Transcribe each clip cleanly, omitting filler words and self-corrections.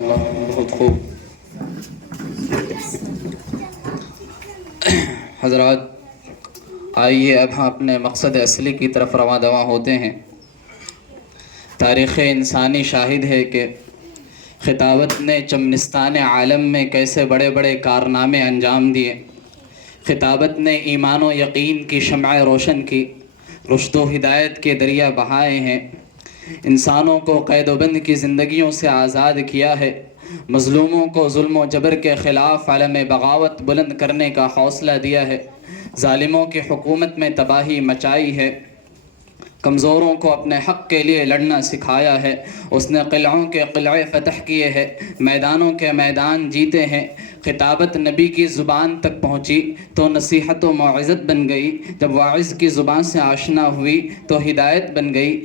بہت خوب حضرات، آئیے اب ہم اپنے مقصد اصلی کی طرف رواں دواں ہوتے ہیں۔ تاریخ انسانی شاہد ہے کہ خطابت نے چمنستان عالم میں کیسے بڑے بڑے کارنامے انجام دیے۔ خطابت نے ایمان و یقین کی شمع روشن کی، رشد و ہدایت کے دریا بہائے ہیں، انسانوں کو قید و بند کی زندگیوں سے آزاد کیا ہے، مظلوموں کو ظلم و جبر کے خلاف علم بغاوت بلند کرنے کا حوصلہ دیا ہے، ظالموں کی حکومت میں تباہی مچائی ہے، کمزوروں کو اپنے حق کے لیے لڑنا سکھایا ہے۔ اس نے قلعوں کے قلعے فتح کیے ہیں، میدانوں کے میدان جیتے ہیں۔ خطابت نبی کی زبان تک پہنچی تو نصیحت و موعظت بن گئی، جب واعظ کی زبان سے آشنا ہوئی تو ہدایت بن گئی،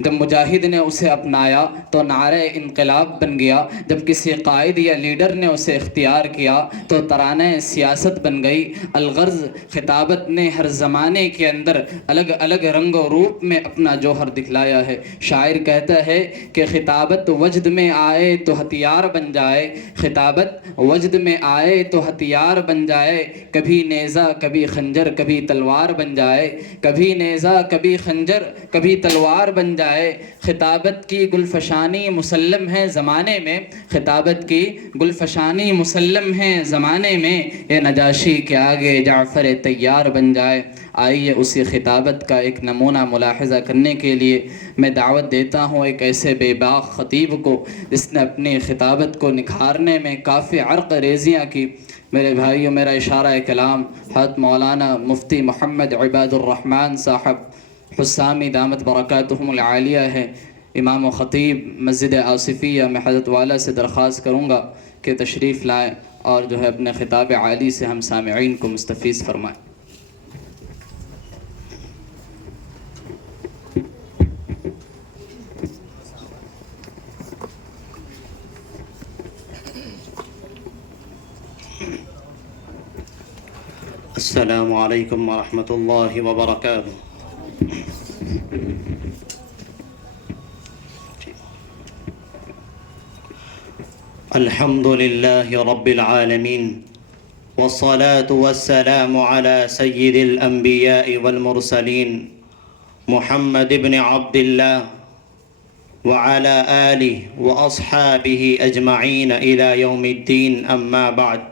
جب مجاہد نے اسے اپنایا تو نعرہ انقلاب بن گیا، جب کسی قائد یا لیڈر نے اسے اختیار کیا تو ترانہ سیاست بن گئی۔ الغرض خطابت نے ہر زمانے کے اندر الگ الگ رنگ و روپ میں اپنا جوہر دکھلایا ہے۔ شاعر کہتا ہے کہ خطابت وجد میں آئے تو ہتھیار بن جائے، خطابت وجد میں آئے تو ہتھیار بن جائے، کبھی نیزہ کبھی خنجر کبھی تلوار بن جائے، کبھی نیزہ کبھی خنجر کبھی تلوار بن جائے۔ خطابت کی گلفشانی مسلم ہے زمانے میں، خطابت کی گلفشانی مسلم ہے زمانے میں، یہ نجاشی کے آگے جعفر تیار بن جائے۔ آئیے اسی خطابت کا ایک نمونہ ملاحظہ کرنے کے لیے میں دعوت دیتا ہوں ایک ایسے بے باک خطیب کو جس نے اپنی خطابت کو نکھارنے میں کافی عرق ریزیاں کی۔ میرے بھائیوں، میرا اشارہ کلام حضرت مولانا مفتی محمد عباد الرحمن صاحب حسامی دامت برکاتہم العالیہ ہے، امام و خطیب مسجد آصفیہ۔ میں حضرت والا سے درخواست کروں گا کہ تشریف لائیں اور جو ہے اپنے خطاب عالی سے ہم سامعین کو مستفیض فرمائیں۔ السلام علیکم ورحمۃ اللہ وبرکاتہ۔ الحمد للہ رب العالمین، والصلاة والسلام على سید الانبیاء والمرسلین، محمد بن عبد اللہ وعلى آلہ واصحابہ اجمعین الى یوم الدین، اما بعد،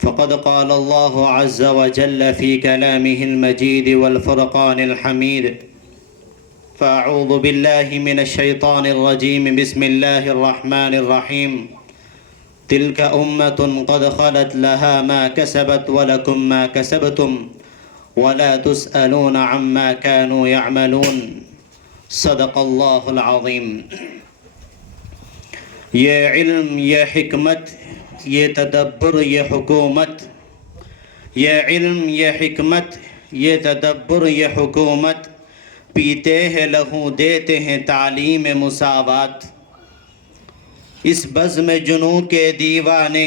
فقد قال الله عز وجل في كلامه المجيد والفرقان الحميد، فأعوذ بالله من الشيطان الرجيم، بسم الله الرحمن الرحيم، تلك أمة قد خلت لها ما كسبت ولكم ما كسبتم ولا تسألون عما كانوا يعملون، صدق الله العظيم۔ یہ علم، یہ حکمت، یہ تدبر، یہ حکومت، یہ علم، یہ حکمت، یہ تدبر، یہ حکومت، پیتے ہیں لہو دیتے ہیں تعلیم مساوات۔ اس بزم جنوں کے دیوانے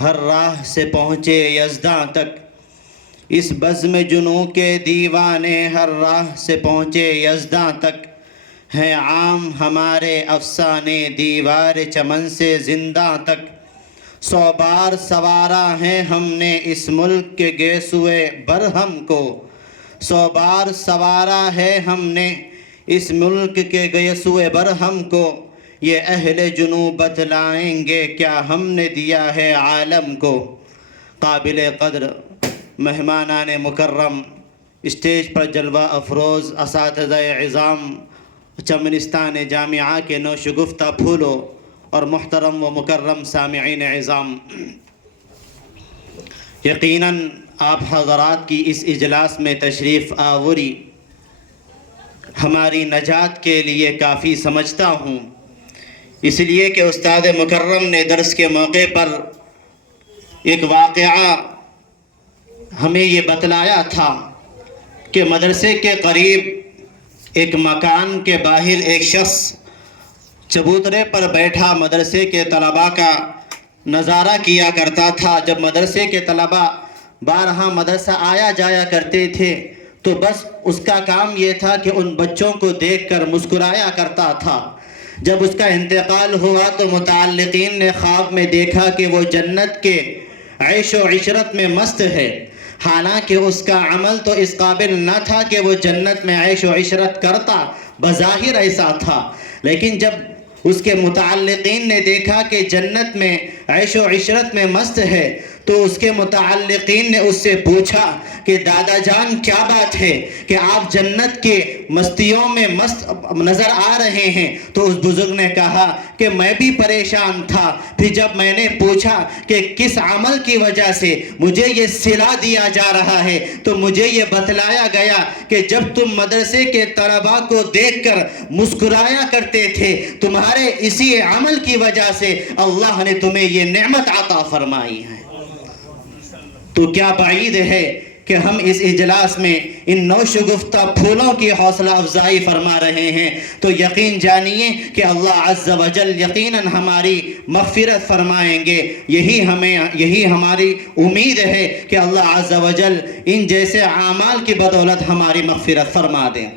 ہر راہ سے پہنچے یزداں تک، اس بزم جنوں کے دیوانے ہر راہ سے پہنچے یزداں تک، ہیں عام ہمارے افسانے دیوار چمن سے زنداں تک، 100 بار سوارا ہیں ہم نے اس ملک کے گیسوئے برہم کو، 100 بار سوارا ہے ہم نے اس ملک کے گیسوئے برہم کو، یہ اہل جنوب بتلائیں گے کیا ہم نے دیا ہے عالم کو۔ قابل قدر مہمانان مکرم، اسٹیج پر جلوہ افروز اساتذہ عظام، چمنستان جامعہ کے نوشگفتہ پھولوں اور محترم و مکرم سامعین عظام، یقیناً آپ حضرات کی اس اجلاس میں تشریف آوری ہماری نجات کے لیے کافی سمجھتا ہوں، اس لیے کہ استاد مکرم نے درس کے موقع پر ایک واقعہ ہمیں یہ بتلایا تھا کہ مدرسے کے قریب ایک مکان کے باہر ایک شخص چبوترے پر بیٹھا مدرسے کے طلباء کا نظارہ کیا کرتا تھا۔ جب مدرسے کے طلباء بارہا مدرسہ آیا جایا کرتے تھے تو بس اس کا کام یہ تھا کہ ان بچوں کو دیکھ کر مسکرایا کرتا تھا۔ جب اس کا انتقال ہوا تو متعلقین نے خواب میں دیکھا کہ وہ جنت کے عیش و عشرت میں مست ہے، حالانکہ اس کا عمل تو اس قابل نہ تھا کہ وہ جنت میں عیش و عشرت کرتا، بظاہر ایسا تھا، لیکن جب اس کے متعلقین نے دیکھا کہ جنت میں عیش و عشرت میں مست ہے تو اس کے متعلقین نے اس سے پوچھا کہ دادا جان کیا بات ہے کہ آپ جنت کے مستیوں میں مست نظر آ رہے ہیں؟ تو اس بزرگ نے کہا کہ میں بھی پریشان تھا، پھر جب میں نے پوچھا کہ کس عمل کی وجہ سے مجھے یہ صلہ دیا جا رہا ہے تو مجھے یہ بتلایا گیا کہ جب تم مدرسے کے طلباء کو دیکھ کر مسکرایا کرتے تھے، تمہارے اسی عمل کی وجہ سے اللہ نے تمہیں یہ نعمت عطا فرمائی ہے۔ تو کیا بعید ہے کہ ہم اس اجلاس میں ان نوشگفتہ پھولوں کی حوصلہ افزائی فرما رہے ہیں، تو یقین جانیے کہ اللہ عز و جل یقیناً ہماری مغفرت فرمائیں گے۔ یہی ہماری امید ہے کہ اللہ عز و جل ان جیسے اعمال کی بدولت ہماری مغفرت فرما دیں۔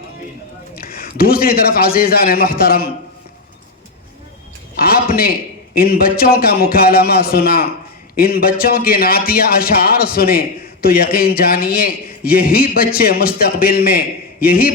دوسری طرف عزیزان محترم، آپ نے ان بچوں کا مکالمہ سنا، ان بچوں کے نعتیہ اشعار سنے، تو یقین جانیے یہی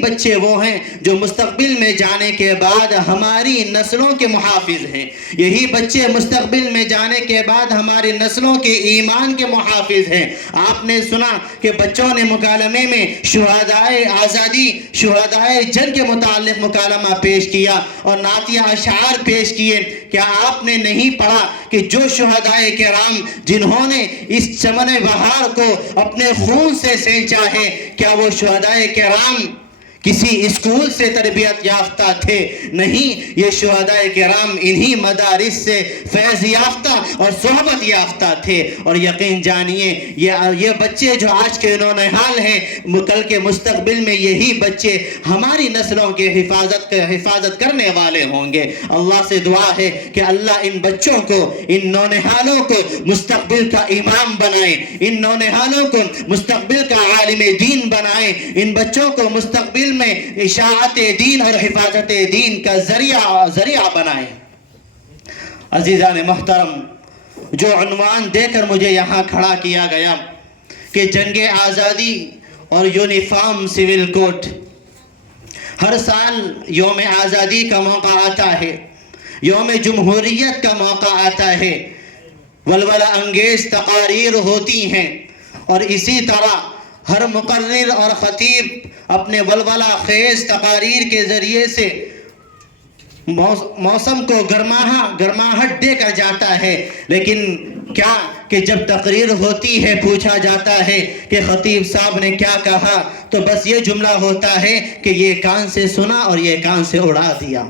بچے وہ ہیں جو مستقبل میں جانے کے بعد ہماری نسلوں کے محافظ ہیں۔ یہی بچے مستقبل میں جانے کے بعد ہماری نسلوں کے ایمان کے محافظ ہیں۔ آپ نے سنا کہ بچوں نے مکالمے میں شہدائے آزادی، شہدائے جنگ کے متعلق مکالمہ پیش کیا اور نعتیہ اشعار پیش کیے۔ کیا آپ نے نہیں پڑھا کہ جو شہدائے کرام جنہوں نے اس چمن بہار کو اپنے خون سے سینچا ہے، کیا وہ شہدائے کرام کسی اسکول سے تربیت یافتہ تھے؟ نہیں، یہ شہدائے کرام انہی مدارس سے فیض یافتہ اور صحبت یافتہ تھے۔ اور یقین جانیے یہ بچے جو آج کے نونہال ہیں، کل کے مستقبل میں یہی بچے ہماری نسلوں کے حفاظت کرنے والے ہوں گے۔ اللہ سے دعا ہے کہ اللہ ان بچوں کو، ان نونہالوں کو مستقبل کا امام بنائے، ان نونہالوں کو مستقبل کا عالم دین بنائے، ان بچوں کو مستقبل میں اشاعت دین اور حفاظت دین کا ذریعہ بنائے۔ عزیزان محترم، جو عنوان دے کر مجھے یہاں کھڑا کیا گیا کہ جنگ آزادی اور یونیفارم سول کوڈ، ہر سال یوم آزادی کا موقع آتا ہے، یوم جمہوریت کا موقع آتا ہے، ولولہ انگیز تقاریر ہوتی ہیں، اور اسی طرح ہر مقرر اور خطیب اپنے ولولہ خیز تقاریر کے ذریعے سے موسم کو گرماہٹ دے کر جاتا ہے۔ لیکن کیا کہ جب تقریر ہوتی ہے پوچھا جاتا ہے کہ خطیب صاحب نے کیا کہا، تو بس یہ جملہ ہوتا ہے کہ یہ کان سے سنا اور یہ کان سے اڑا دیا۔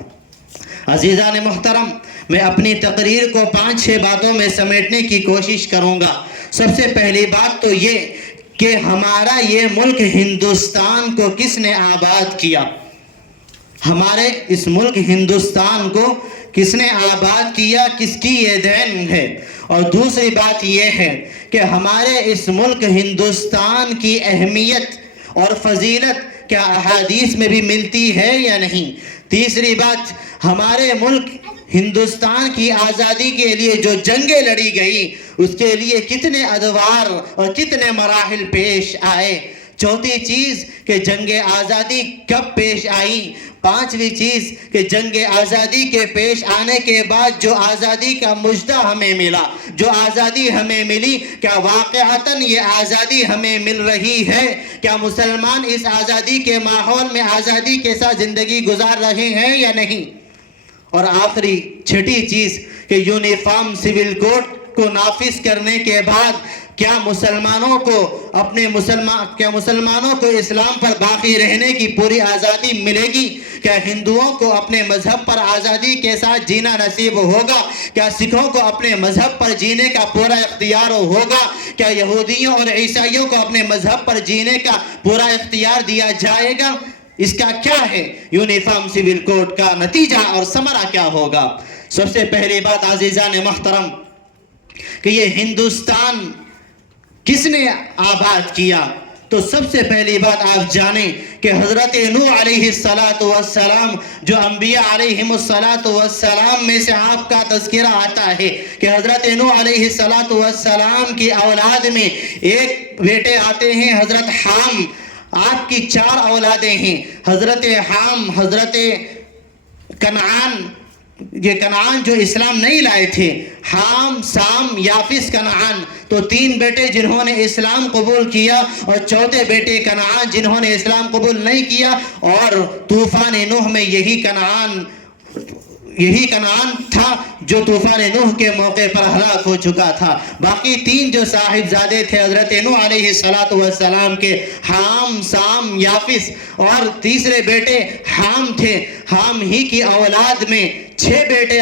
عزیزان محترم، میں اپنی تقریر کو 5-6 باتوں میں سمیٹنے کی کوشش کروں گا۔ سب سے پہلی بات تو یہ کہ ہمارا یہ ملک ہندوستان کو کس نے آباد کیا؟ ہمارے اس ملک ہندوستان کو کس نے آباد کیا، کس کی یہ دین ہے؟ اور دوسری بات یہ ہے کہ ہمارے اس ملک ہندوستان کی اہمیت اور فضیلت کیا احادیث میں بھی ملتی ہے یا نہیں؟ تیسری بات، ہمارے ملک ہندوستان کی آزادی کے لیے جو جنگیں لڑی گئی، اس کے لیے کتنے ادوار اور کتنے مراحل پیش آئے۔ چوتھی چیز کہ جنگ آزادی کب پیش آئی۔ پانچویں چیز کہ جنگ آزادی کے پیش آنے کے بعد جو آزادی کا مژدہ ہمیں ملا، جو آزادی ہمیں ملی، کیا واقعتاً یہ آزادی ہمیں مل رہی ہے؟ کیا مسلمان اس آزادی کے ماحول میں آزادی کے ساتھ زندگی گزار رہے ہیں یا نہیں؟ اور آخری چھٹی چیز کہ یونیفارم سول کوڈ کو نافذ کرنے کے بعد کیا مسلمانوں کو اسلام پر باقی رہنے کی پوری آزادی ملے گی؟ کیا ہندوؤں کو اپنے مذہب پر آزادی کے ساتھ جینا نصیب ہوگا؟ کیا سکھوں کو اپنے مذہب پر جینے کا پورا اختیار ہوگا؟ کیا یہودیوں اور عیسائیوں کو اپنے مذہب پر جینے کا پورا اختیار دیا جائے گا؟ اس کا کیا ہے یونیفارم سول کوڈ کا نتیجہ اور ثمرہ کیا ہوگا؟ سب سے پہلی بات عزیزان محترم کہ یہ ہندوستان کس نے آباد کیا؟ تو سب سے پہلی بات آپ جانیں کہ حضرت نوح علیہ السلام جو انبیاء علیہم السلام میں سے آپ کا تذکرہ آتا ہے کہ حضرت نوح علیہ السلام کی اولاد میں ایک بیٹے آتے ہیں حضرت حام. آپ کی 4 اولادیں ہیں، حضرت حام، حضرت کنعان. یہ کنعان جو اسلام نہیں لائے تھے، حام، سام، یافس، کنعان، تو 3 بیٹے جنہوں نے اسلام قبول کیا، اور چوتھے بیٹے کنعان جنہوں نے اسلام قبول نہیں کیا. اور طوفان نوح میں یہی کنعان تھا جو طوفان نوح کے موقع پر ہلاک ہو چکا تھا. باقی 3 جو صاحبزادے تھے حضرت نوح علیہ السلام کے، حام، سام، یافس، اور تیسرے بیٹے حام تھے. حام ہی کی اولاد میں 6 بیٹے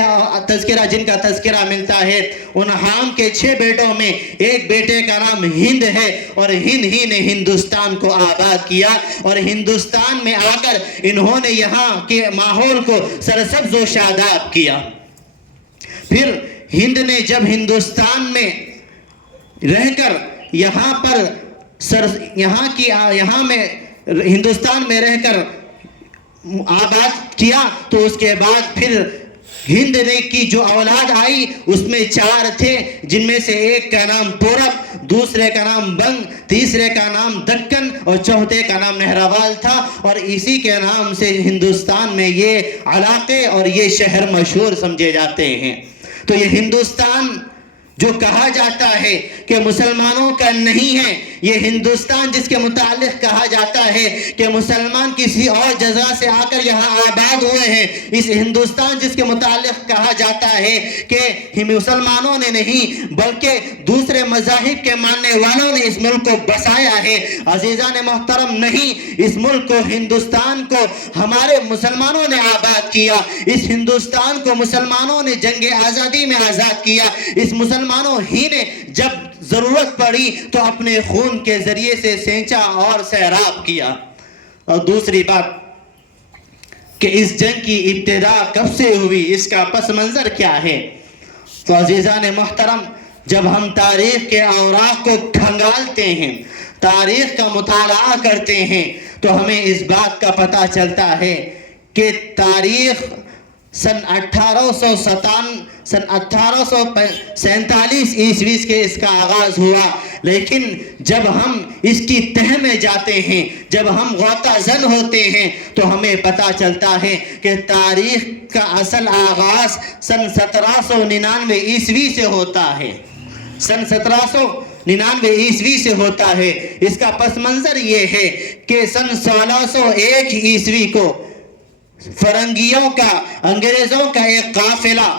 جن کا تذکرہ ملتا ہے. ان حام کے 6 بیٹوں میں ایک بیٹے کا نام ہند ہے، اور ہند ہی نے ہندوستان کو آباد کیا، اور ہندوستان میں آ کر انہوں نے یہاں کے ماحول کو سرسبز و شاداب کیا. پھر ہند نے جب ہندوستان میں رہ کر ہندوستان میں رہ کر آباد کیا، تو اس کے بعد پھر ہند نے کی جو اولاد آئی اس میں 4 تھے، جن میں سے ایک کا نام پورب، دوسرے کا نام بنگ، تیسرے کا نام دکن، اور چوتھے کا نام نہروال تھا. اور اسی کے نام سے ہندوستان میں یہ علاقے اور یہ شہر مشہور سمجھے جاتے ہیں. تو یہ ہندوستان جو کہا جاتا ہے کہ مسلمانوں کا نہیں ہے، یہ ہندوستان جس کے متعلق کہا جاتا ہے کہ مسلمان کسی اور جگہ سے آ کر یہاں آباد ہوئے ہیں، اس ہندوستان جس کے متعلق کہا جاتا ہے کہ مسلمانوں نے نہیں بلکہ دوسرے مذاہب کے ماننے والوں نے اس ملک کو بسایا ہے. عزیزان محترم، نہیں، اس ملک کو، ہندوستان کو ہمارے مسلمانوں نے آباد کیا. اس ہندوستان کو مسلمانوں نے جنگ آزادی میں آزاد کیا. اس مسلمانوں ہی نے جب ضرورت پڑی تو اپنے خون کے ذریعے سے سینچا اور سیراب کیا. اور دوسری بات کہ اس جنگ کی ابتدا کب سے ہوئی، اس کا پس منظر کیا ہے. تو عزیزان محترم، جب ہم تاریخ کے اوراق کو کھنگالتے ہیں، تاریخ کا مطالعہ کرتے ہیں، تو ہمیں اس بات کا پتہ چلتا ہے کہ تاریخ سن 1847 عیسوی کے اس کا آغاز ہوا. لیکن جب ہم اس کی تہ میں جاتے ہیں، جب ہم غوطہ زن ہوتے ہیں، تو ہمیں پتہ چلتا ہے کہ تاریخ کا اصل آغاز سن 1799 عیسوی سے ہوتا ہے. سن 1799 عیسوی سے ہوتا ہے. اس کا پس منظر یہ ہے کہ سن 1601 عیسوی کو فرنگیوں کا، انگریزوں کا ایک قافلہ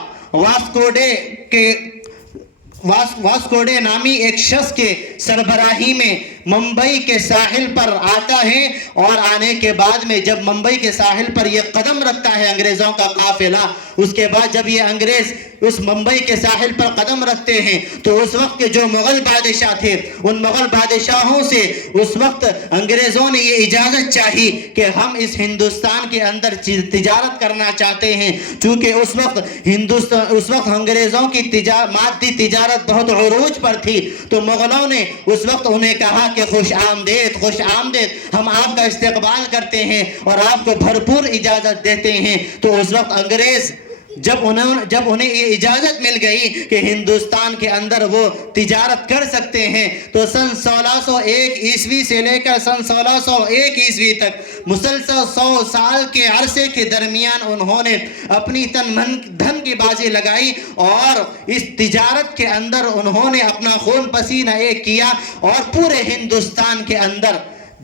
واسکوڈے نامی ایک شخص کے سربراہی میں ممبئی کے ساحل پر آتا ہے. اور آنے کے بعد میں جب ممبئی کے ساحل پر یہ قدم رکھتا ہے انگریزوں کا قافلہ، اس کے بعد جب یہ انگریز اس ممبئی کے ساحل پر قدم رکھتے ہیں، تو اس وقت کے جو مغل بادشاہ تھے، ان مغل بادشاہوں سے اس وقت انگریزوں نے یہ اجازت چاہی کہ ہم اس ہندوستان کے اندر تجارت کرنا چاہتے ہیں. چونکہ اس وقت انگریزوں کی مادی تجارت بہت عروج پر تھی، تو مغلوں نے اس وقت انہیں کہا کہ خوش آمدید، ہم آپ کا استقبال کرتے ہیں اور آپ کو بھرپور اجازت دیتے ہیں. تو اس وقت انگریز جب انہیں یہ اجازت مل گئی کہ ہندوستان کے اندر وہ تجارت کر سکتے ہیں، تو سن 1601 عیسوی سے لے کر سن 1601 عیسوی تک مسلسل 100 سال کے عرصے کے درمیان انہوں نے اپنی دھن کی بازی لگائی، اور اس تجارت کے اندر انہوں نے اپنا خون پسینہ ایک کیا. اور پورے ہندوستان کے اندر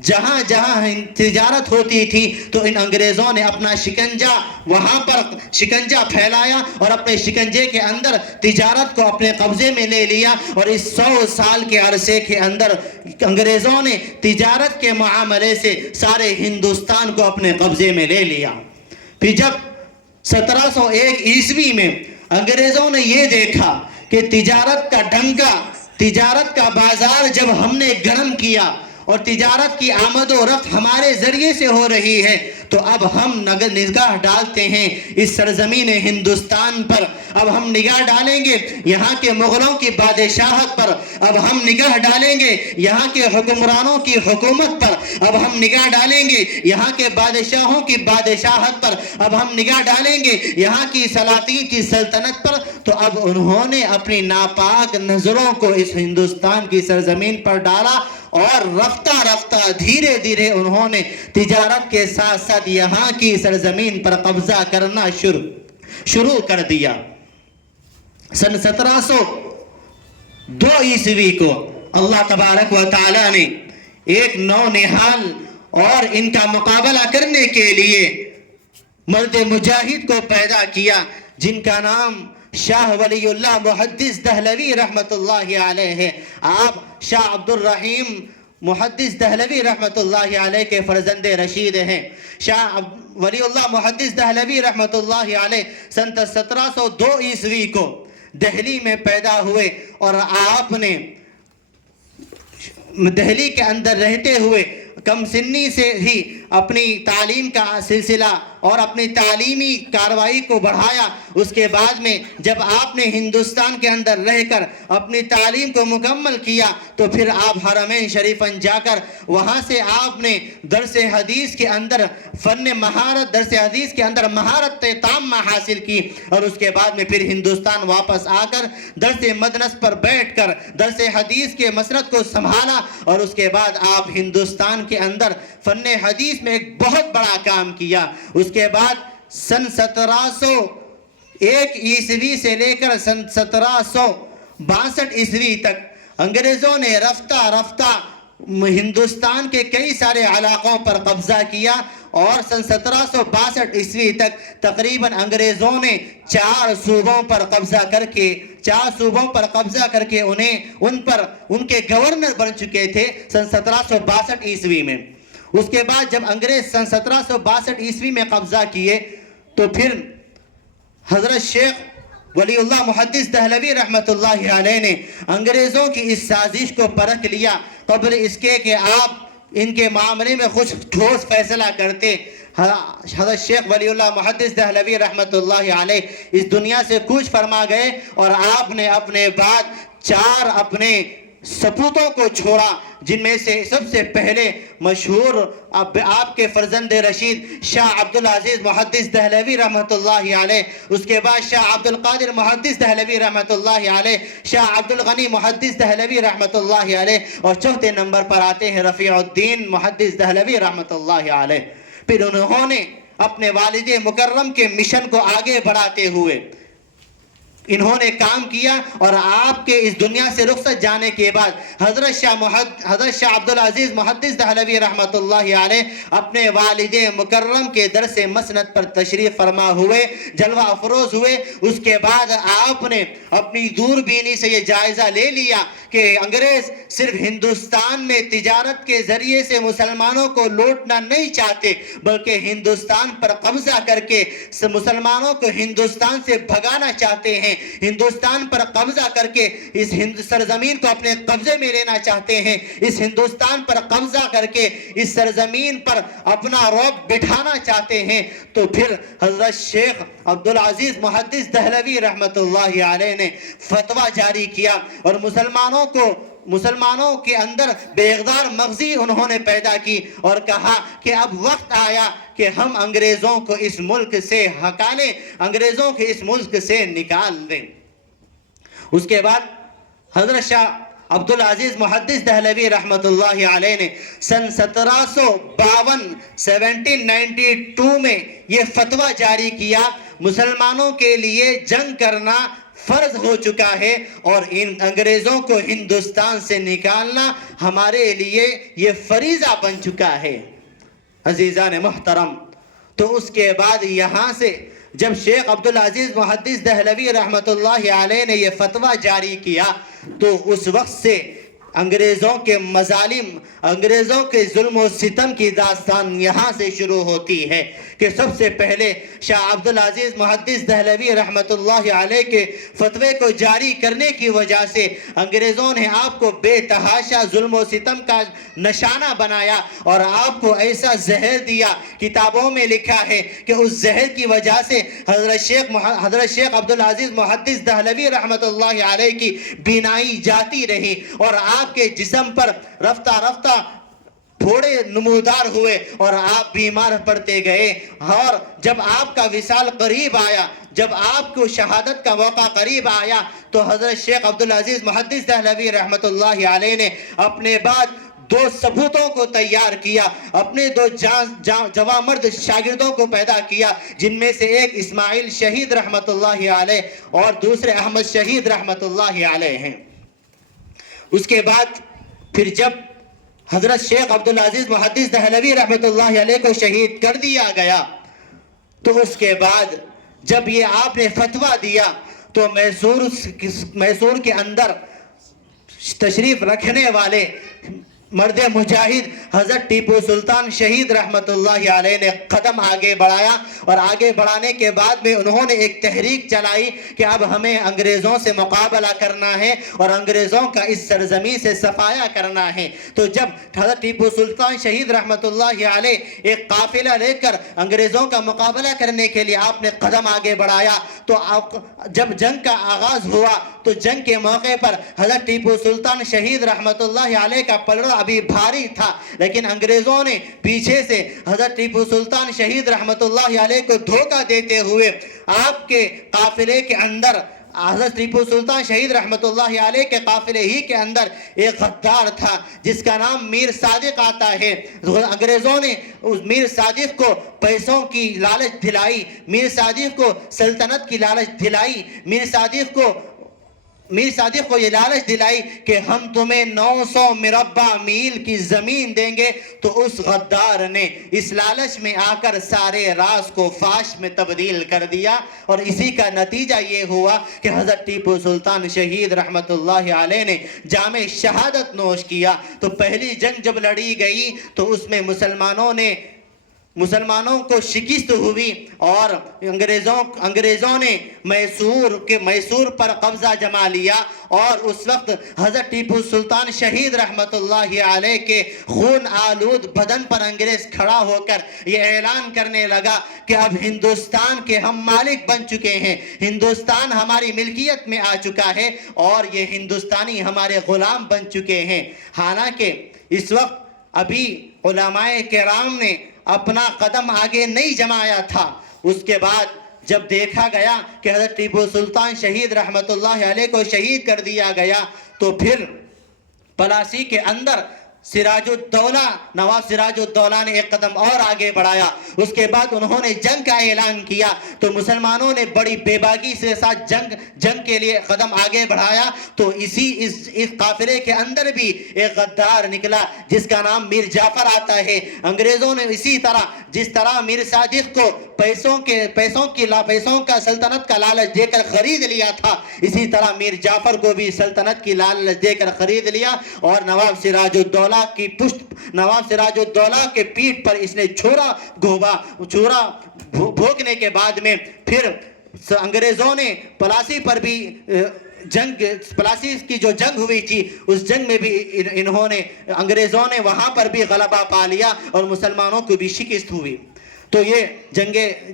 جہاں جہاں تجارت ہوتی تھی، تو ان انگریزوں نے اپنا وہاں پر شکنجہ پھیلایا، اور اپنے شکنجے کے اندر تجارت کو اپنے قبضے میں لے لیا. اور اس 100 سال کے عرصے کے اندر انگریزوں نے تجارت کے معاملے سے سارے ہندوستان کو اپنے قبضے میں لے لیا. پھر جب 1701 عیسوی میں انگریزوں نے یہ دیکھا کہ تجارت کا ڈنکا، تجارت کا بازار جب ہم نے گرم کیا اور تجارت کی آمد و رفت ہمارے ذریعے سے ہو رہی ہے، تو اب ہم نگاہ ڈالتے ہیں اس سرزمین ہندوستان پر، اب ہم نگاہ ڈالیں گے یہاں کے مغلوں کی بادشاہت پر، اب ہم نگاہ ڈالیں گے یہاں کے حکمرانوں کی حکومت پر، اب ہم نگاہ ڈالیں گے یہاں کے بادشاہوں کی بادشاہت پر، اب ہم نگاہ ڈالیں گے یہاں کی سلاطین کی سلطنت پر۔ تو اب انہوں نے اپنی ناپاک نظروں کو اس ہندوستان کی سرزمین پر ڈالا، اور رفتہ رفتہ دھیرے دھیرے انہوں نے تجارت کے ساتھ ساتھ یہاں کی سرزمین پر قبضہ کرنا شروع کر دیا۔ سن 1702 عیسوی کو اللہ تبارک و تعالی نے ایک نونہال اور ان کا مقابلہ کرنے کے لیے مرد مجاہد کو پیدا کیا، جن کا نام شاہ ولی اللہ محدث دہلوی رحمت اللہ علیہ ہے۔ آپ شاہ عبد الرحیم محدث دہلوی رحمت اللہ علیہ کے فرزند رشید ہیں۔ شاہ ولی اللہ محدث دہلوی رحمت اللہ علیہ سن 1702 عیسوی کو دہلی میں پیدا ہوئے، اور آپ نے دہلی کے اندر رہتے ہوئے کم سنی سے ہی اپنی تعلیم کا سلسلہ اور اپنی تعلیمی کارروائی کو بڑھایا۔ اس کے بعد میں جب آپ نے ہندوستان کے اندر رہ کر اپنی تعلیم کو مکمل کیا تو پھر آپ حرمین شریفن جا کر وہاں سے آپ نے درس حدیث کے اندر درس حدیث کے اندر مہارت تامہ حاصل کی، اور اس کے بعد میں پھر ہندوستان واپس آ کر درس مدرس پر بیٹھ کر درس حدیث کے مسند کو سنبھالا، اور اس کے بعد آپ ہندوستان کے اندر فن حدیث میں ایک بہت بڑا کام کیا۔ اس کے بعد سن 1701 عیسوی سے لے کر سن 1762 عیسوی تک انگریزوں نے رفتہ رفتہ ہندوستان کے کئی سارے علاقوں پر قبضہ کیا، اور سن 1762 عیسوی تک تقریباً انگریزوں نے 4 صوبوں پر قبضہ کر کے ان کے گورنر بن چکے تھے سن 1762 عیسوی میں۔ اس کے بعد جب انگریز سن 1762 عیسوی میں قبضہ کیے تو پھر حضرت شیخ ولی اللہ محدث دہلوی رحمت اللہ علیہ نے انگریزوں کی اس سازش کو پرکھ لیا قبل اس کے کہ آپ ان کے معاملے میں کچھ ٹھوس فیصلہ کرتے۔ حضرت شیخ ولی اللہ محدث دہلوی رحمت اللہ علیہ اس دنیا سے کوچ فرما گئے، اور آپ نے اپنے بعد 4 اپنے سپوتوں کو چھوڑا، جن میں سے سب سے پہلے مشہور آپ کے فرزند رشید شاہ عبدالعزیز محدث دہلوی رحمت اللہ علیہ، اس کے بعد شاہ عبدالقادر محدث دہلوی رحمت اللہ علیہ، شاہ عبدالغنی محدث دہلوی رحمت اللہ علیہ، اور چوتھے نمبر پر آتے ہیں رفیع الدین محدث دہلوی رحمت اللہ علیہ۔ پھر انہوں نے اپنے والد مکرم کے مشن کو آگے بڑھاتے ہوئے انہوں نے کام کیا، اور آپ کے اس دنیا سے رخصت جانے کے بعد حضرت شاہ عبدالعزیز محدث دہلوی رحمت اللہ علیہ اپنے والد مکرم کے درس مسند پر تشریف فرما ہوئے، جلوہ افروز ہوئے۔ اس کے بعد آپ نے اپنی دور بینی سے یہ جائزہ لے لیا کہ انگریز صرف ہندوستان میں تجارت کے ذریعے سے مسلمانوں کو لوٹنا نہیں چاہتے، بلکہ ہندوستان پر قبضہ کر کے مسلمانوں کو ہندوستان سے بھگانا چاہتے ہیں، ہندوستان پر قبضہ کر کے اس سرزمین کو اپنے قبضے میں لینا چاہتے ہیں، اس ہندوستان پر قبضہ کر کے اس سرزمین پر اپنا رعب بٹھانا چاہتے ہیں۔ تو پھر حضرت شیخ عبدالعزیز محدث دہلوی رحمت اللہ علیہ نے فتویٰ جاری کیا، اور مسلمانوں کے اندر بے اقدار مغزی انہوں نے پیدا کی، اور کہا کہ اب وقت آیا کہ ہم انگریزوں کو اس ملک سے ہکالیں، انگریزوں کے اس ملک سے نکال دیں۔ اس کے بعد حضرت شاہ عبدالعزیز محدث دہلوی رحمت اللہ علیہ نے سن 1792 میں یہ فتویٰ جاری کیا، مسلمانوں کے لیے جنگ کرنا فرض ہو چکا ہے، اور ان انگریزوں کو ہندوستان سے نکالنا ہمارے لیے یہ فریضہ بن چکا ہے۔ عزیزان محترم، تو اس کے بعد یہاں سے جب شیخ عبدالعزیز محدث دہلوی رحمت اللہ علیہ نے یہ فتویٰ جاری کیا تو اس وقت سے انگریزوں کے مظالم، انگریزوں کے ظلم و ستم کی داستان یہاں سے شروع ہوتی ہے کہ سب سے پہلے شاہ عبدالعزیز محدث دہلوی رحمۃ اللہ علیہ کے فتوے کو جاری کرنے کی وجہ سے انگریزوں نے آپ کو بے تحاشا ظلم و ستم کا نشانہ بنایا اور آپ کو ایسا زہر دیا، کتابوں میں لکھا ہے کہ اس زہر کی وجہ سے حضرت شیخ عبدالعزیز محدث دہلوی رحمۃ اللہ علیہ کی بینائی جاتی رہی اور آپ کے جسم پر رفتہ رفتہ پھوڑے نمودار ہوئے اور آپ بیمار پڑتے گئے۔ اور جب آپ کا وصال قریب آیا، جب آپ کو شہادت کا موقع قریب آیا تو حضرت شیخ عبدالعزیز محدث دہلوی رحمۃ اللہ علیہ نے اپنے بعد 2 ثبوتوں کو تیار کیا، اپنے 2 جواں مرد شاگردوں کو پیدا کیا، جن میں سے ایک اسماعیل شہید رحمۃ اللہ علیہ اور دوسرے احمد شہید رحمۃ اللہ علیہ ہیں۔ اس کے بعد پھر جب حضرت شیخ عبدالعزیز محدث دہلوی رحمۃ اللہ علیہ کو شہید کر دیا گیا تو اس کے بعد جب یہ آپ نے فتویٰ دیا تو میسور کے اندر تشریف رکھنے والے مرد مجاہد حضرت ٹیپو سلطان شہید رحمت اللہ علیہ نے قدم آگے بڑھایا اور آگے بڑھانے کے بعد میں انہوں نے ایک تحریک چلائی کہ اب ہمیں انگریزوں سے مقابلہ کرنا ہے اور انگریزوں کا اس سرزمین سے صفایا کرنا ہے۔ تو جب حضرت ٹیپو سلطان شہید رحمت اللہ علیہ ایک قافلہ لے کر انگریزوں کا مقابلہ کرنے کے لیے آپ نے قدم آگے بڑھایا تو جب جنگ کا آغاز ہوا تو جنگ کے موقع پر حضرت ٹیپو سلطان شہید رحمت اللہ علیہ کا پلڑا ابھی بھاری تھا، لیکن انگریزوں نے پیچھے سے حضرت ٹیپو سلطان شہید رحمت اللہ علیہ کو دھوکہ دیتے ہوئے آپ کے قافلے کے اندر، حضرت ٹیپو سلطان شہید رحمت اللہ علیہ کے قافلے ہی کے اندر ایک غدار تھا جس کا نام میر صادق آتا ہے۔ انگریزوں نے اس میر صادق کو پیسوں کی لالچ دلائی، میر صادق کو سلطنت کی لالچ دلائی، میر صادق کو یہ لالچ دلائی کہ ہم تمہیں 900 مربع میل کی زمین دیں گے، تو اس غدار نے اس لالچ میں آ کر سارے راز کو فاش میں تبدیل کر دیا اور اسی کا نتیجہ یہ ہوا کہ حضرت ٹیپو سلطان شہید رحمت اللہ علیہ نے جام شہادت نوش کیا۔ تو پہلی جنگ جب لڑی گئی تو اس میں مسلمانوں کو شکست ہوئی اور انگریزوں نے میسور پر قبضہ جما لیا اور اس وقت حضرت ٹیپو سلطان شہید رحمت اللہ علیہ کے خون آلود بدن پر انگریز کھڑا ہو کر یہ اعلان کرنے لگا کہ اب ہندوستان کے ہم مالک بن چکے ہیں، ہندوستان ہماری ملکیت میں آ چکا ہے اور یہ ہندوستانی ہمارے غلام بن چکے ہیں۔ حالانکہ اس وقت ابھی علماء کرام نے اپنا قدم آگے نہیں جمایا تھا۔ اس کے بعد جب دیکھا گیا کہ حضرت ٹیپو سلطان شہید رحمت اللہ علیہ کو شہید کر دیا گیا تو پھر پلاسی کے اندر نواب سراج الدولہ نے ایک قدم اور آگے بڑھایا۔ اس کے بعد انہوں نے جنگ کا اعلان کیا تو مسلمانوں نے بڑی بے باکی سے ساتھ جنگ کے لیے قدم آگے بڑھایا تو اس قافلے کے اندر بھی ایک غدار نکلا جس کا نام میر جعفر آتا ہے۔ انگریزوں نے اسی طرح جس طرح میر صادق کو پیسوں کا سلطنت کا لالچ دے کر خرید لیا تھا، اسی طرح میر جعفر کو بھی سلطنت کی لالچ دے کر خرید لیا اور نواب سراج الدولہ کے پیٹھ پر اس نے چھورا بھونکنے کے بعد میں پھر انگریزوں نے پلاسی پر بھی پلاسی کی جو جنگ ہوئی تھی اس جنگ میں بھی انگریزوں نے وہاں پر بھی غلبہ پا لیا اور مسلمانوں کو بھی شکست ہوئی۔ تو یہ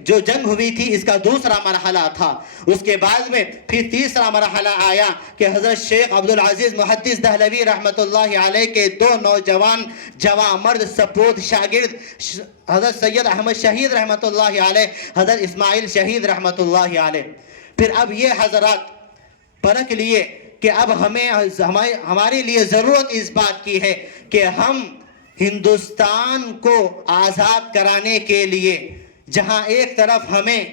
جو جنگ ہوئی تھی اس کا دوسرا مرحلہ تھا۔ اس کے بعد میں پھر تیسرا مرحلہ آیا کہ حضرت شیخ عبدالعزیز محدث دہلوی رحمت اللہ علیہ کے 2 نوجوان جواں مرد سپود شاگرد حضرت سید احمد شہید رحمت اللہ علیہ، حضرت اسماعیل شہید رحمت اللہ علیہ، پھر اب یہ حضرات پرکھ لیے کہ اب ہمارے لیے ضرورت اس بات کی ہے کہ ہم ہندوستان کو آزاد کرانے کے لیے جہاں ایک طرف ہمیں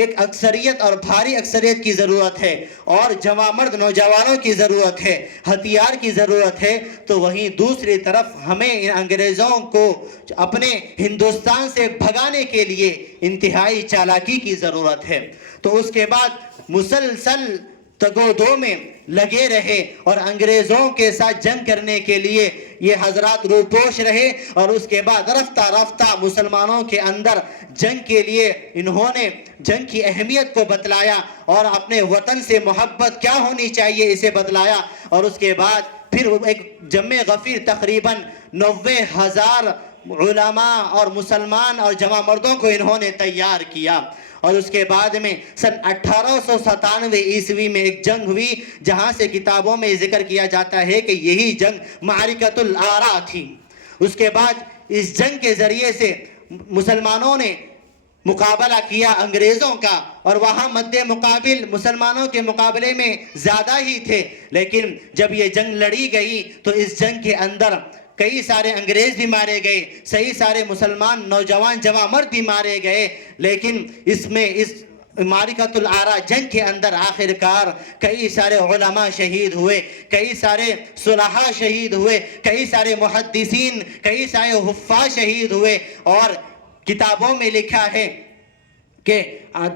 ایک اکثریت اور بھاری اکثریت کی ضرورت ہے اور جواں مرد نوجوانوں کی ضرورت ہے، ہتھیار کی ضرورت ہے، تو وہیں دوسری طرف ہمیں ان انگریزوں کو اپنے ہندوستان سے بھگانے کے لیے انتہائی چالاکی کی ضرورت ہے۔ تو اس کے بعد مسلسل تگودو میں لگے رہے اور انگریزوں کے ساتھ جنگ کرنے کے لیے یہ حضرات روپوش رہے، اور اس کے بعد رفتہ رفتہ مسلمانوں کے اندر جنگ کے لیے انہوں نے جنگ کی اہمیت کو بتلایا اور اپنے وطن سے محبت کیا ہونی چاہیے اسے بتلایا، اور اس کے بعد پھر ایک جمع غفیر تقریباً 90,000 علماء اور مسلمان اور جوان مردوں کو انہوں نے تیار کیا۔ اور اس کے بعد میں سن 1897 عیسوی میں ایک جنگ ہوئی جہاں سے کتابوں میں ذکر کیا جاتا ہے کہ یہی جنگ معرکۃ الآراء تھی۔ اس کے بعد اس جنگ کے ذریعے سے مسلمانوں نے مقابلہ کیا انگریزوں کا، اور وہاں مد مقابل مسلمانوں کے مقابلے میں زیادہ ہی تھے، لیکن جب یہ جنگ لڑی گئی تو اس جنگ کے اندر کئی سارے انگریز بھی مارے گئے، کئی سارے مسلمان نوجوان جوان مرد بھی مارے گئے، لیکن اس معرکۃ الآراء جنگ کے اندر آخر کار کئی سارے علماء شہید ہوئے، کئی سارے صلحاء شہید ہوئے، کئی سارے محدثین، کئی سارے حفاظ شہید ہوئے، اور کتابوں میں لکھا ہے کہ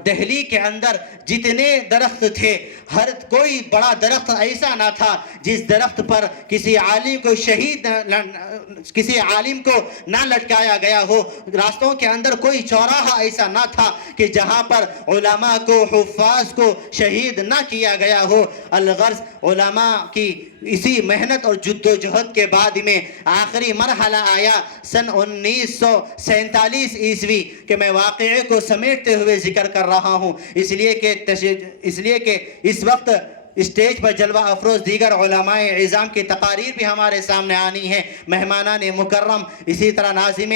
دہلی کے اندر جتنے درخت تھے ہر کوئی بڑا درخت ایسا نہ تھا جس درخت پر کسی عالم کو نہ لٹکایا گیا ہو، راستوں کے اندر کوئی چوراہا ایسا نہ تھا کہ جہاں پر علماء کو حفاظ کو شہید نہ کیا گیا ہو۔ الغرض علماء کی اسی محنت اور جد و جہد کے بعد میں آخری مرحلہ آیا سن 1947 عیسوی کہ میں واقعے کو سمیٹتے ہوئے ذکر کر رہا ہوں، اس لیے کہ اس وقت اسٹیج پر جلوہ افروز دیگر علماء عظام کی تقاریر بھی ہمارے سامنے آنی ہے، مہمانان مکرم، اسی طرح ناظم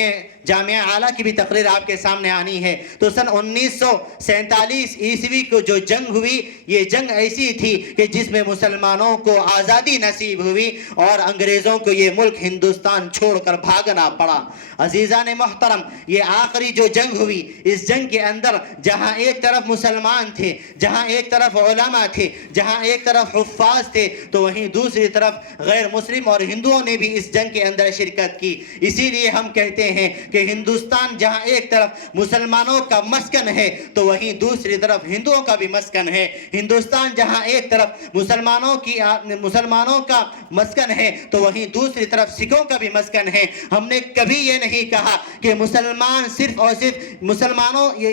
جامعہ اعلیٰ کی بھی تقریر آپ کے سامنے آنی ہے۔ تو سن 1947 عیسوی کو جو جنگ ہوئی، یہ جنگ ایسی تھی کہ جس میں مسلمانوں کو آزادی نصیب ہوئی اور انگریزوں کو یہ ملک ہندوستان چھوڑ کر بھاگنا پڑا۔ عزیزان محترم، یہ آخری جو جنگ ہوئی، اس جنگ کے اندر جہاں ایک طرف مسلمان تھے، جہاں ایک طرف علماء تھے، جہاں ایک طرف حفاظ تھے، تو وہیں دوسری طرف غیر مسلم اور ہندوؤں نے بھی اس جنگ کے اندر شرکت کی۔ اسی لیے ہم کہتے ہیں کہ ہندوستان جہاں ایک طرف مسلمانوں کا مسکن ہے تو وہیں دوسری طرف ہندوؤں کا بھی مسکن ہے۔ ہندوستان جہاں ایک طرف مسلمانوں کا مسکن ہے تو وہیں دوسری طرف سکھوں کا بھی مسکن ہے۔ ہم نے کبھی یہ نہیں کہا کہ مسلمان صرف اور صرف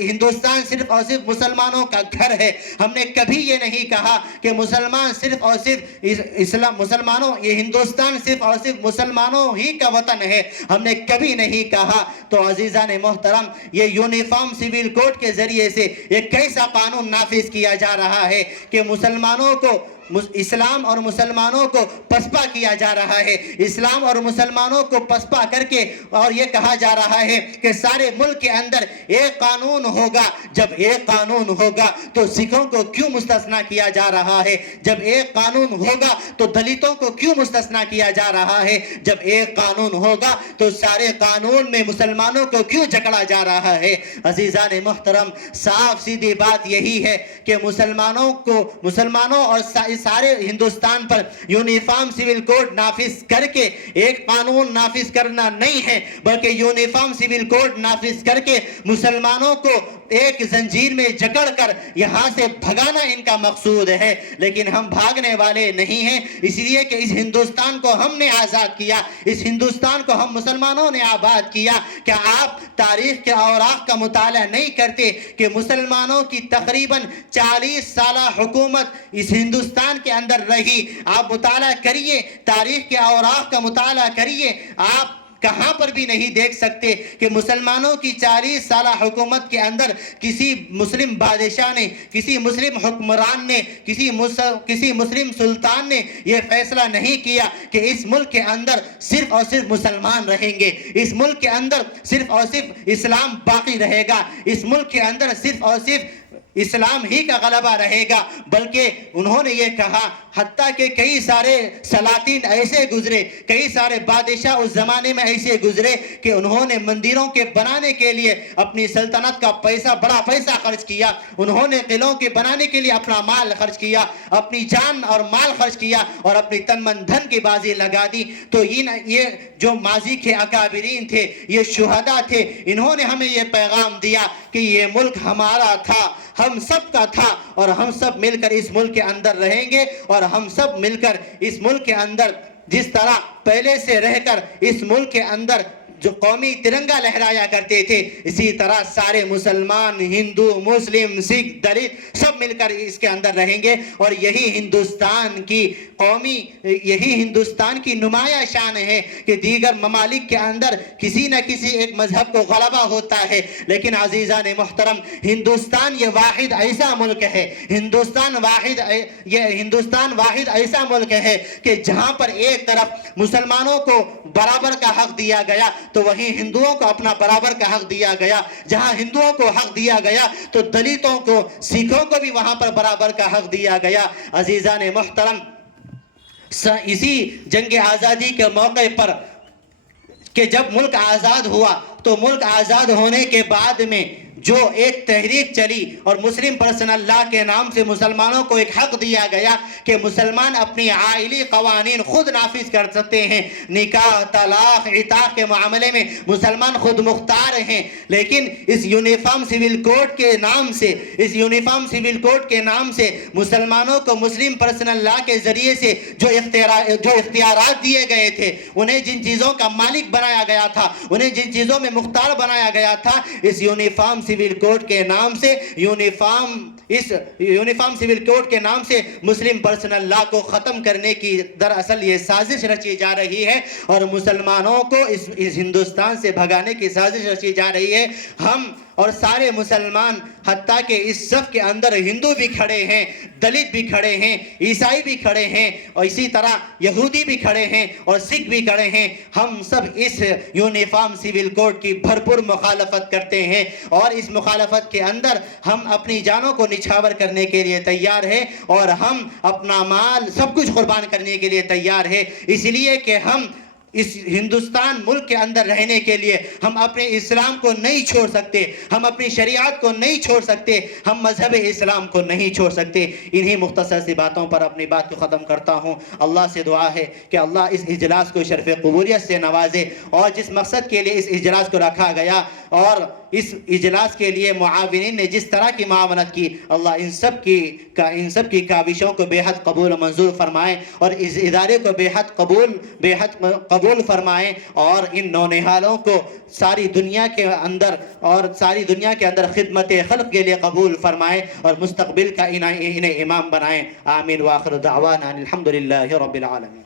ہندوستان صرف اور صرف مسلمانوں کا گھر ہے۔ ہم نے کبھی یہ نہیں کہا کہ مسلمان صرف اور صرف یہ ہندوستان صرف اور صرف مسلمانوں ہی کا وطن ہے، ہم نے کبھی نہیں کہا۔ تو عزیزان محترم، یہ یونیفارم سول کوڈ کے ذریعے سے ایک ایسا قانون نافذ کیا جا رہا ہے کہ مسلمانوں کو اسلام اور مسلمانوں کو پسپا کیا جا رہا ہے، اسلام اور مسلمانوں کو پسپا کر کے، اور یہ کہا جا رہا ہے کہ سارے ملک کے اندر ایک قانون ہوگا۔ جب ایک قانون ہوگا تو سکھوں کو کیوں مستثنا کیا جا رہا ہے؟ جب ایک قانون ہوگا تو دلتوں کو کیوں مستثنا کیا جا رہا ہے؟ جب ایک قانون ہوگا تو سارے قانون میں مسلمانوں کو کیوں جکڑا جا رہا ہے؟ عزیزان محترم، صاف سیدھی بات یہی ہے کہ مسلمانوں اور سارے ہندوستان پر یونیفارم سول کوڈ نافذ کر کے ایک قانون نافذ کرنا نہیں ہے، بلکہ یونیفارم سول کوڈ نافذ کر کے مسلمانوں کو ایک زنجیر میں جکڑ کر یہاں سے بھگانا ان کا مقصود ہے۔ لیکن ہم بھاگنے والے نہیں ہیں، اس لیے کہ اس ہندوستان کو ہم نے آزاد کیا، اس ہندوستان کو ہم مسلمانوں نے آباد کیا۔ کیا آپ تاریخ کے اوراق کا مطالعہ نہیں کرتے کہ مسلمانوں کی تقریباً 40 سالہ حکومت اس ہندوستان کے اندر رہی؟ آپ مطالعہ کریے، تاریخ کے اوراق کا مطالعہ کریے، آپ کہاں پر بھی نہیں دیکھ سکتے کہ مسلمانوں کی 40 سالہ حکومت کے اندر کسی مسلم بادشاہ نے، کسی مسلم حکمران نے، کسی مسلم سلطان نے یہ فیصلہ نہیں کیا کہ اس ملک کے اندر صرف اور صرف مسلمان رہیں گے، اس ملک کے اندر صرف اور صرف اسلام باقی رہے گا، اس ملک کے اندر صرف اور صرف اسلام ہی کا غلبہ رہے گا۔ بلکہ انہوں نے یہ کہا، حتیٰ کہ کئی سارے سلاطین ایسے گزرے، کئی سارے بادشاہ اس زمانے میں ایسے گزرے کہ انہوں نے مندروں کے بنانے کے لیے اپنی سلطنت کا بڑا پیسہ خرچ کیا، انہوں نے قلعوں کے بنانے کے لیے اپنا مال خرچ کیا، اپنی جان اور مال خرچ کیا اور اپنی تن من دھن کی بازی لگا دی۔ تو یہ جو ماضی کے اکابرین تھے، یہ شہداء تھے، انہوں نے ہمیں یہ پیغام دیا کہ یہ ملک ہمارا تھا، ہم سب کا تھا، اور ہم سب مل کر اس ملک کے اندر رہیں گے، اور ہم سب مل کر اس ملک کے اندر جس طرح پہلے سے رہ کر اس ملک کے اندر جو قومی ترنگا لہرایا کرتے تھے، اسی طرح سارے مسلمان، ہندو، مسلم، سکھ، دلت سب مل کر اس کے اندر رہیں گے، اور یہی ہندوستان کی نمایاں شان ہے کہ دیگر ممالک کے اندر کسی نہ کسی ایک مذہب کو غلبہ ہوتا ہے، لیکن عزیزان محترم، ہندوستان یہ واحد ایسا ملک ہے، ہندوستان واحد ایسا ملک ہے کہ جہاں پر ایک طرف مسلمانوں کو برابر کا حق دیا گیا تو وہیں ہندوؤں کو اپنا برابر کا حق دیا گیا، جہاں ہندوؤں کو حق دیا گیا تو دلتوں کو، سکھوں کو بھی وہاں پر برابر کا حق دیا گیا۔ عزیزان محترم، اسی جنگ آزادی کے موقع پر کہ جب ملک آزاد ہوا تو ملک آزاد ہونے کے بعد میں جو ایک تحریک چلی اور مسلم پرسنل لا کے نام سے مسلمانوں کو ایک حق دیا گیا کہ مسلمان اپنی عائلی قوانین خود نافذ کر سکتے ہیں، نکاح، طلاق، عتاق کے معاملے میں مسلمان خود مختار ہیں، لیکن اس یونیفارم سول کوڈ کے نام سے مسلمانوں کو مسلم پرسنل لا کے ذریعے سے جو اختیارات دیے گئے تھے، انہیں جن چیزوں کا مالک بنایا گیا تھا، انہیں جن چیزوں میں مختار بنایا گیا تھا، اس یونیفارم سول کوڈ کے نام سے یونیفارم سول کوڈ کے نام سے مسلم پرسنل لا کو ختم کرنے کی دراصل یہ سازش رچی جا رہی ہے، اور مسلمانوں کو اس ہندوستان سے بھگانے کی سازش رچی جا رہی ہے۔ ہم اور سارے مسلمان، حتیٰ کہ اس صف کے اندر ہندو بھی کھڑے ہیں، دلت بھی کھڑے ہیں، عیسائی بھی کھڑے ہیں، اور اسی طرح یہودی بھی کھڑے ہیں اور سکھ بھی کھڑے ہیں، ہم سب اس یونیفارم سول کوڈ کی بھرپور مخالفت کرتے ہیں، اور اس مخالفت کے اندر ہم اپنی جانوں کو نچھاور کرنے کے لیے تیار ہیں، اور ہم اپنا مال سب کچھ قربان کرنے کے لیے تیار ہیں، اس لیے کہ ہم اس ہندوستان ملک کے اندر رہنے کے لیے ہم اپنے اسلام کو نہیں چھوڑ سکتے، ہم اپنی شریعت کو نہیں چھوڑ سکتے، ہم مذہب اسلام کو نہیں چھوڑ سکتے۔ انہی مختصر سی باتوں پر اپنی بات کو ختم کرتا ہوں۔ اللہ سے دعا ہے کہ اللہ اس اجلاس کو شرف قبولیت سے نوازے، اور جس مقصد کے لیے اس اجلاس کو رکھا گیا اور اس اجلاس کے لیے معاونین نے جس طرح کی معاونت کی، اللہ ان سب کی کاوشوں کو بے حد قبول و منظور فرمائیں، اور اس ادارے کو بے حد قبول فرمائیں، اور ان نونہالوں کو ساری دنیا کے اندر خدمت خلق کے لیے قبول فرمائیں، اور مستقبل کا انہیں امام بنائیں۔ آمین، وآخر دعوانا الحمدللہ رب العالمین۔